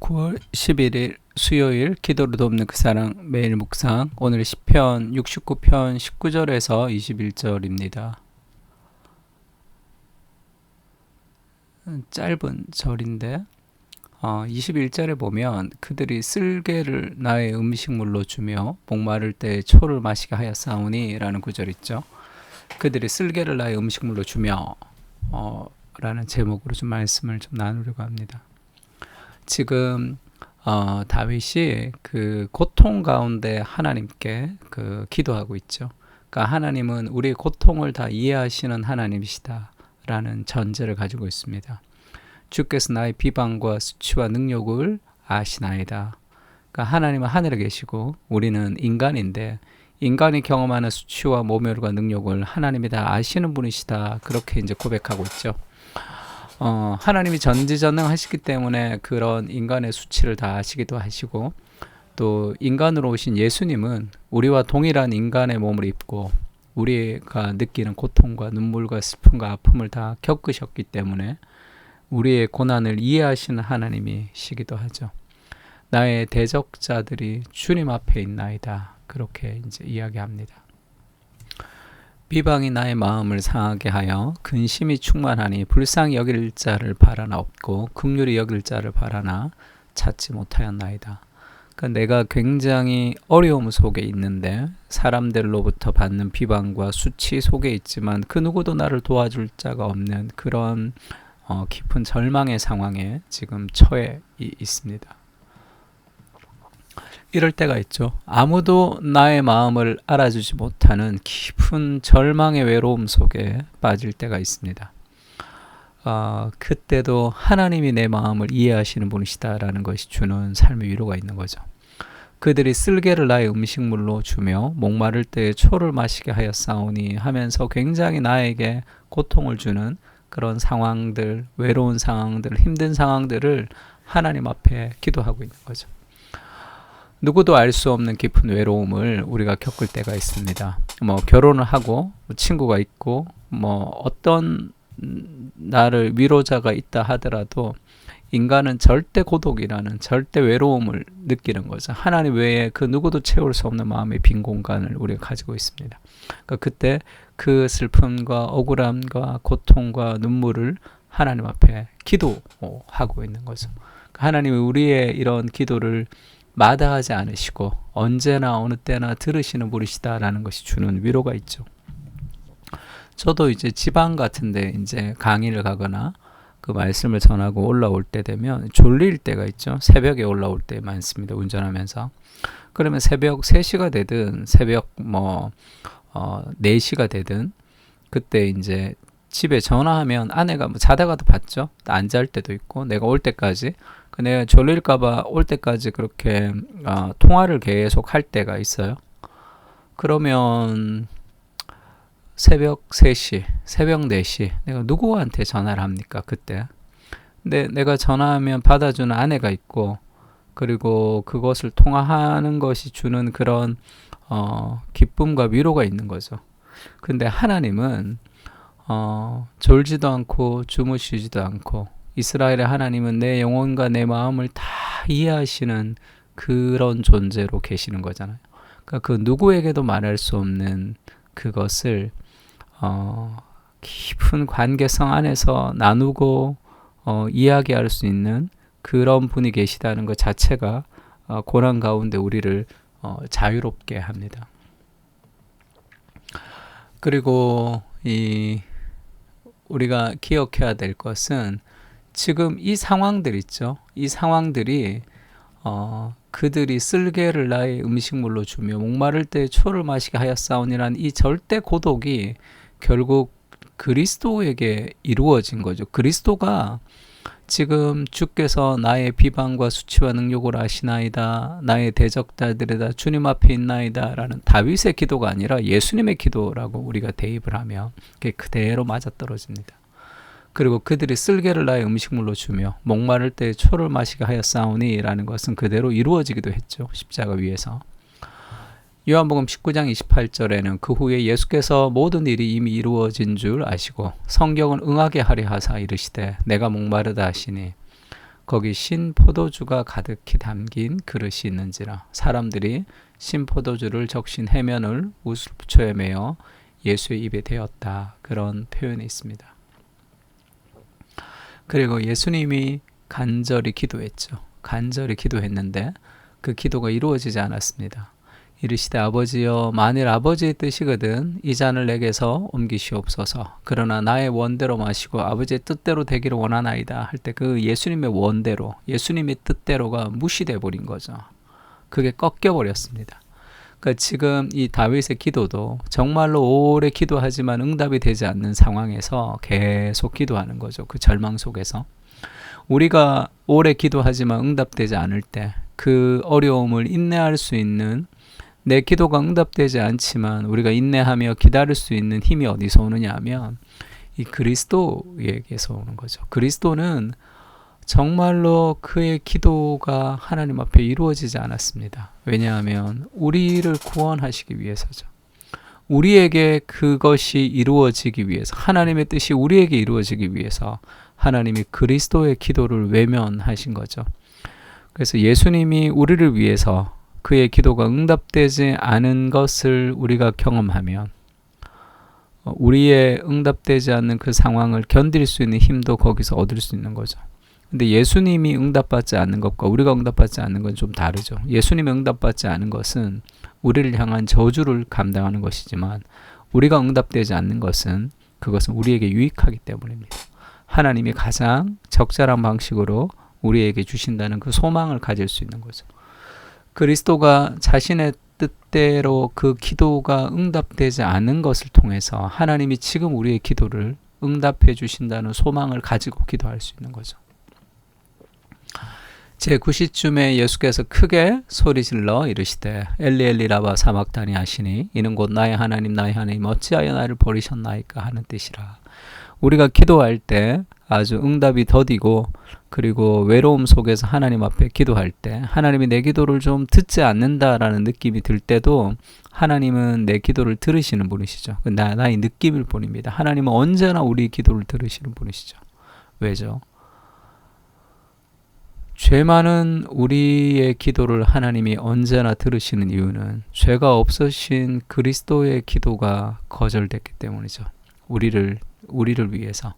9월 11일 수요일 기도로 돕는 그 사랑 매일 묵상. 오늘 시편 69편 19절에서 21절입니다. 짧은 절인데 21절에 보면 그들이 쓸개를 나의 음식물로 주며 목마를 때 초를 마시게 하였사오니 라는 구절 있죠. 그들이 쓸개를 나의 음식물로 주며 라는 제목으로 좀 말씀을 좀 나누려고 합니다. 지금 다윗이 그 고통 가운데 하나님께 기도하고 있죠. 그러니까 하나님은 우리의 고통을 다 이해하시는 하나님이시다 라는 전제를 가지고 있습니다. 주께서 나의 비방과 수치와 능력을 아시나이다. 그러니까 하나님은 하늘에 계시고 우리는 인간인데 인간이 경험하는 수치와 모멸과 능력을 하나님이 다 아시는 분이시다. 그렇게 이제 고백하고 있죠. 하나님이 전지전능하시기 때문에 그런 인간의 수치를 다 아시기도 하시고, 또 인간으로 오신 예수님은 우리와 동일한 인간의 몸을 입고 우리가 느끼는 고통과 눈물과 슬픔과 아픔을 다 겪으셨기 때문에 우리의 고난을 이해하시는 하나님이시기도 하죠. 나의 대적자들이 주님 앞에 있나이다. 그렇게 이제 이야기합니다. 비방이 나의 마음을 상하게 하여 근심이 충만하니 불쌍히 여길 자를 바라나 없고 긍휼히 여길 자를 바라나 찾지 못하였나이다. 그러니까 내가 굉장히 어려움 속에 있는데 사람들로부터 받는 비방과 수치 속에 있지만 그 누구도 나를 도와줄 자가 없는 그런 깊은 절망의 상황에 지금 처해 있습니다. 이럴 때가 있죠. 아무도 나의 마음을 알아주지 못하는 깊은 절망의 외로움 속에 빠질 때가 있습니다. 그때도 하나님이 내 마음을 이해하시는 분이시다라는 것이 주는 삶의 위로가 있는 거죠. 그들이 쓸개를 나의 음식물로 주며 목마를 때에 초를 마시게 하였사오니 하면서 굉장히 나에게 고통을 주는 그런 상황들, 외로운 상황들, 힘든 상황들을 하나님 앞에 기도하고 있는 거죠. 누구도 알 수 없는 깊은 외로움을 우리가 겪을 때가 있습니다. 결혼을 하고 친구가 있고 어떤 나를 위로자가 있다 하더라도 인간은 절대 고독이라는 절대 외로움을 느끼는 거죠. 하나님 외에 그 누구도 채울 수 없는 마음의 빈 공간을 우리가 가지고 있습니다. 그러니까 그때 그 슬픔과 억울함과 고통과 눈물을 하나님 앞에 기도하고 있는 거죠. 하나님이 우리의 이런 기도를 마다하지 않으시고 언제나 어느 때나 들으시는 분이시다라는 것이 주는 위로가 있죠. 저도 이제 지방 같은데 이제 강의를 가거나 그 말씀을 전하고 올라올 때 되면 졸릴 때가 있죠. 새벽에 올라올 때 많습니다. 운전하면서. 그러면 새벽 3시가 되든 새벽 4시가 되든 그때 이제 집에 전화하면 아내가 자다가도 받죠. 안 잘 때도 있고 내가 올 때까지 내가 졸릴까봐 올 때까지 그렇게 통화를 계속 할 때가 있어요. 그러면 새벽 3시, 새벽 4시 내가 누구한테 전화를 합니까 그때? 근데 내가 전화하면 받아주는 아내가 있고 그리고 그것을 통화하는 것이 주는 그런 기쁨과 위로가 있는 거죠. 근데 하나님은 졸지도 않고 주무시지도 않고 이스라엘의 하나님은 내 영혼과 내 마음을 다 이해하시는 그런 존재로 계시는 거잖아요. 그러니까 그 누구에게도 말할 수 없는 그것을 깊은 관계성 안에서 나누고 이야기할 수 있는 그런 분이 계시다는 것 자체가 고난 가운데 우리를 자유롭게 합니다. 그리고 우리가 기억해야 될 것은 지금 이 상황들 있죠. 이 상황들이 그들이 쓸개를 나의 음식물로 주며 목마를 때 초를 마시게 하였사오니라는 이 절대 고독이 결국 그리스도에게 이루어진 거죠. 그리스도가 지금 주께서 나의 비방과 수치와 능력을 아시나이다. 나의 대적자들이다. 주님 앞에 있나이다. 라는 다윗의 기도가 아니라 예수님의 기도라고 우리가 대입을 하면 그게 그대로 맞아떨어집니다. 그리고 그들이 쓸개를 나의 음식물로 주며 목마를 때 초를 마시게 하였사오니 라는 것은 그대로 이루어지기도 했죠. 십자가 위에서. 요한복음 19장 28절에는 그 후에 예수께서 모든 일이 이미 이루어진 줄 아시고 성경을 응하게 하려 하사 이르시되 내가 목마르다 하시니 거기 신포도주가 가득히 담긴 그릇이 있는지라. 사람들이 신포도주를 적신 해면을 우슬초에 매어 예수의 입에 대었다. 그런 표현이 있습니다. 그리고 예수님이 간절히 기도했죠. 간절히 기도했는데 그 기도가 이루어지지 않았습니다. 이르시되 아버지여, 만일 아버지의 뜻이거든 이 잔을 내게서 옮기시옵소서. 그러나 나의 원대로 마시고 아버지의 뜻대로 되기를 원하나이다 할 때 그 예수님의 원대로, 예수님의 뜻대로가 무시돼 버린 거죠. 그게 꺾여 버렸습니다. 그러니까 지금 이 다윗의 기도도 정말로 오래 기도하지만 응답이 되지 않는 상황에서 계속 기도하는 거죠. 그 절망 속에서. 우리가 오래 기도하지만 응답되지 않을 때 그 어려움을 인내할 수 있는, 내 기도가 응답되지 않지만 우리가 인내하며 기다릴 수 있는 힘이 어디서 오느냐 하면 이 그리스도에게서 오는 거죠. 그리스도는 정말로 그의 기도가 하나님 앞에 이루어지지 않았습니다. 왜냐하면 우리를 구원하시기 위해서죠. 우리에게 그것이 이루어지기 위해서, 하나님의 뜻이 우리에게 이루어지기 위해서 하나님이 그리스도의 기도를 외면하신 거죠. 그래서 예수님이 우리를 위해서 그의 기도가 응답되지 않은 것을 우리가 경험하면 우리의 응답되지 않는 그 상황을 견딜 수 있는 힘도 거기서 얻을 수 있는 거죠. 근데 예수님이 응답받지 않는 것과 우리가 응답받지 않는 건 좀 다르죠. 예수님이 응답받지 않은 것은 우리를 향한 저주를 감당하는 것이지만 우리가 응답되지 않는 것은 그것은 우리에게 유익하기 때문입니다. 하나님이 가장 적절한 방식으로 우리에게 주신다는 그 소망을 가질 수 있는 거죠. 그리스도가 자신의 뜻대로 그 기도가 응답되지 않은 것을 통해서 하나님이 지금 우리의 기도를 응답해 주신다는 소망을 가지고 기도할 수 있는 거죠. 제9시쯤에 예수께서 크게 소리질러 이르시되 엘리 엘리 라마 사막다니 하시니 이는 곧 나의 하나님 어찌하여 나를 버리셨나이까 하는 뜻이라. 우리가 기도할 때 아주 응답이 더디고 그리고 외로움 속에서 하나님 앞에 기도할 때 하나님이 내 기도를 좀 듣지 않는다라는 느낌이 들 때도 하나님은 내 기도를 들으시는 분이시죠. 나의 느낌일 뿐입니다. 하나님은 언제나 우리 기도를 들으시는 분이시죠. 왜죠? 죄 많은 우리의 기도를 하나님이 언제나 들으시는 이유는 죄가 없으신 그리스도의 기도가 거절됐기 때문이죠. 우리를 위해서.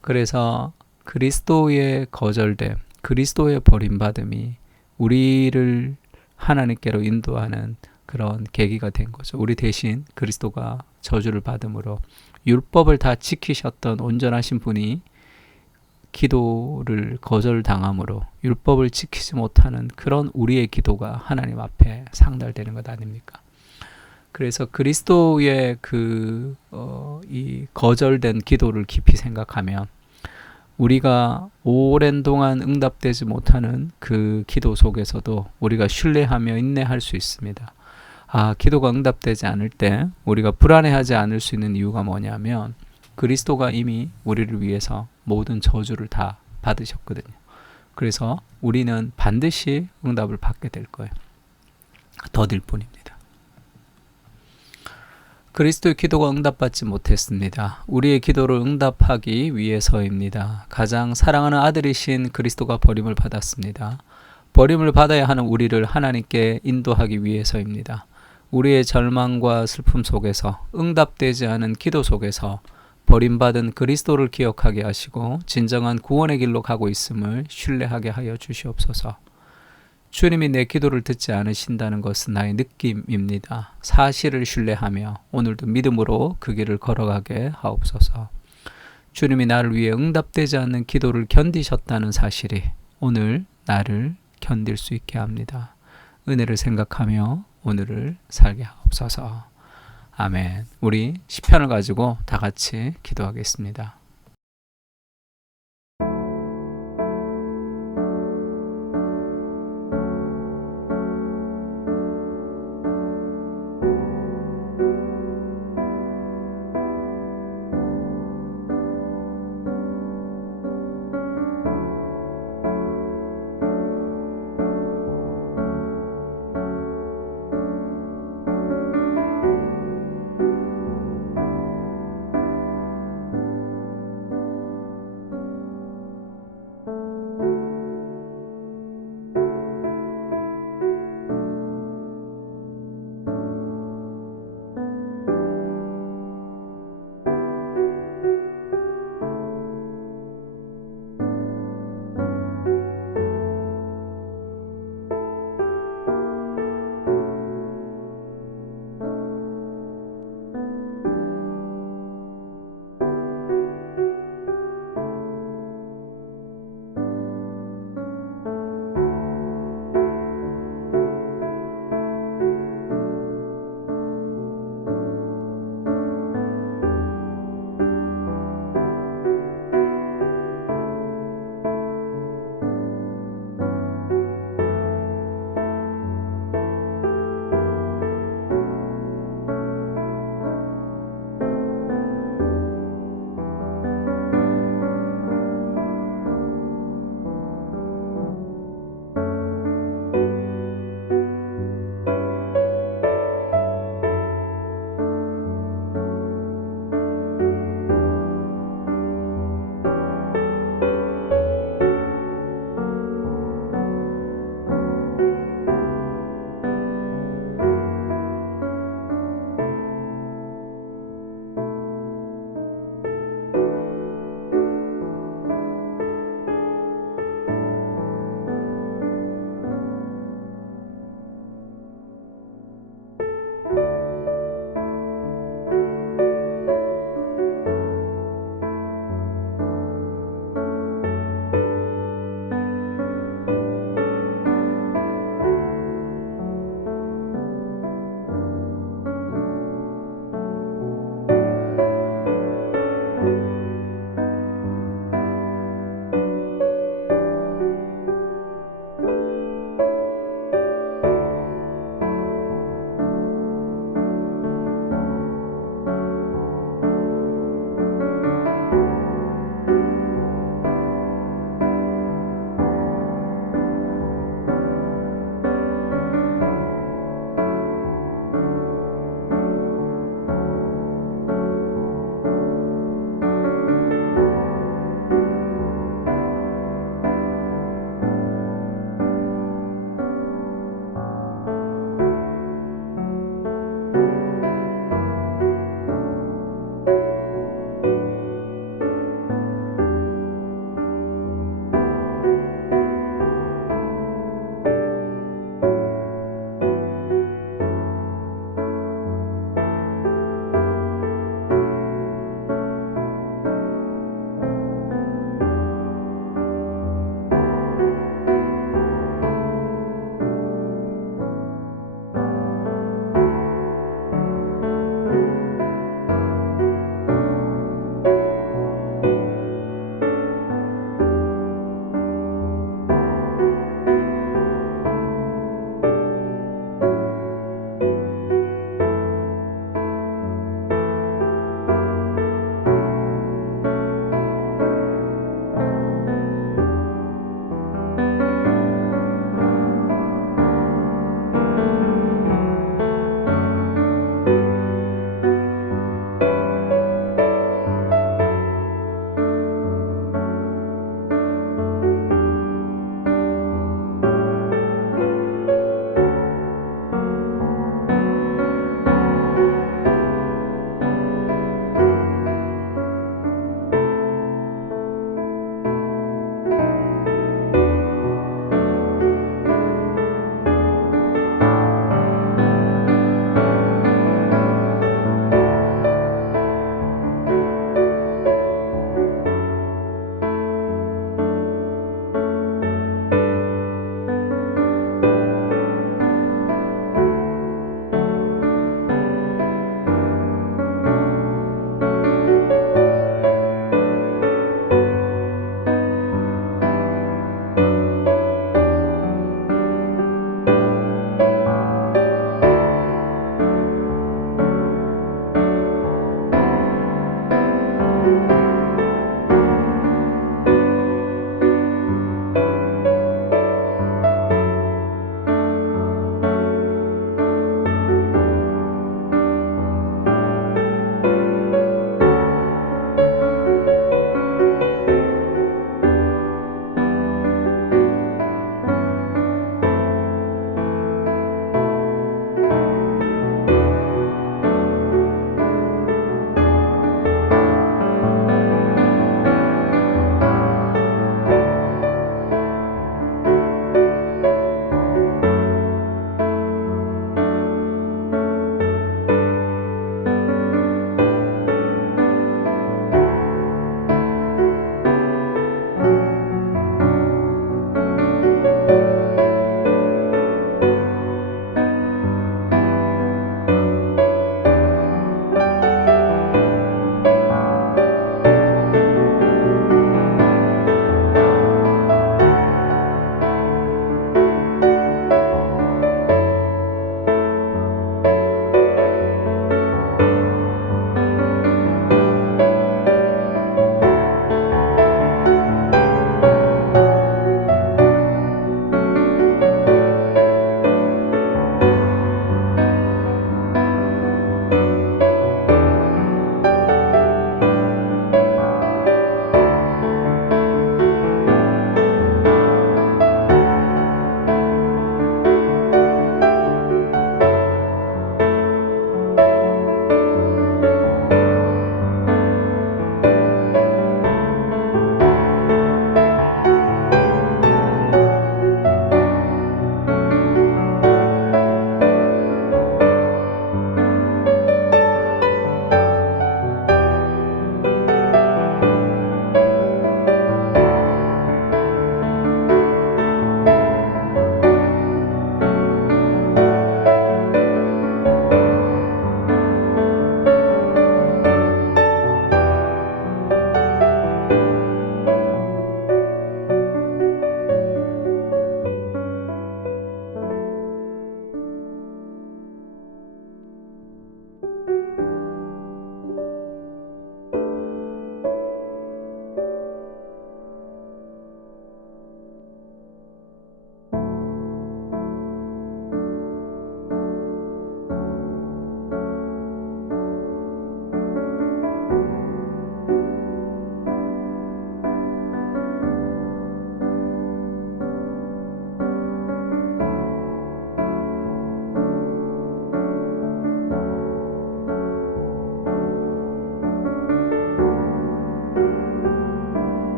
그래서 그리스도의 거절됨, 그리스도의 버림받음이 우리를 하나님께로 인도하는 그런 계기가 된 거죠. 우리 대신 그리스도가 저주를 받음으로 율법을 다 지키셨던 온전하신 분이 기도를 거절당함으로 율법을 지키지 못하는 그런 우리의 기도가 하나님 앞에 상달되는 것 아닙니까? 그래서 그리스도의 이 거절된 기도를 깊이 생각하면 우리가 오랜 동안 응답되지 못하는 그 기도 속에서도 우리가 신뢰하며 인내할 수 있습니다. 기도가 응답되지 않을 때 우리가 불안해하지 않을 수 있는 이유가 뭐냐면 그리스도가 이미 우리를 위해서 모든 저주를 다 받으셨거든요. 그래서 우리는 반드시 응답을 받게 될 거예요. 더딜 뿐입니다. 그리스도의 기도가 응답받지 못했습니다. 우리의 기도를 응답하기 위해서입니다. 가장 사랑하는 아들이신 그리스도가 버림을 받았습니다. 버림을 받아야 하는 우리를 하나님께 인도하기 위해서입니다. 우리의 절망과 슬픔 속에서 응답되지 않은 기도 속에서 버림받은 그리스도를 기억하게 하시고 진정한 구원의 길로 가고 있음을 신뢰하게 하여 주시옵소서. 주님이 내 기도를 듣지 않으신다는 것은 나의 느낌입니다. 사실을 신뢰하며 오늘도 믿음으로 그 길을 걸어가게 하옵소서. 주님이 나를 위해 응답되지 않는 기도를 견디셨다는 사실이 오늘 나를 견딜 수 있게 합니다. 은혜를 생각하며 오늘을 살게 하옵소서. 아멘. 우리 시편을 가지고 다 같이 기도하겠습니다.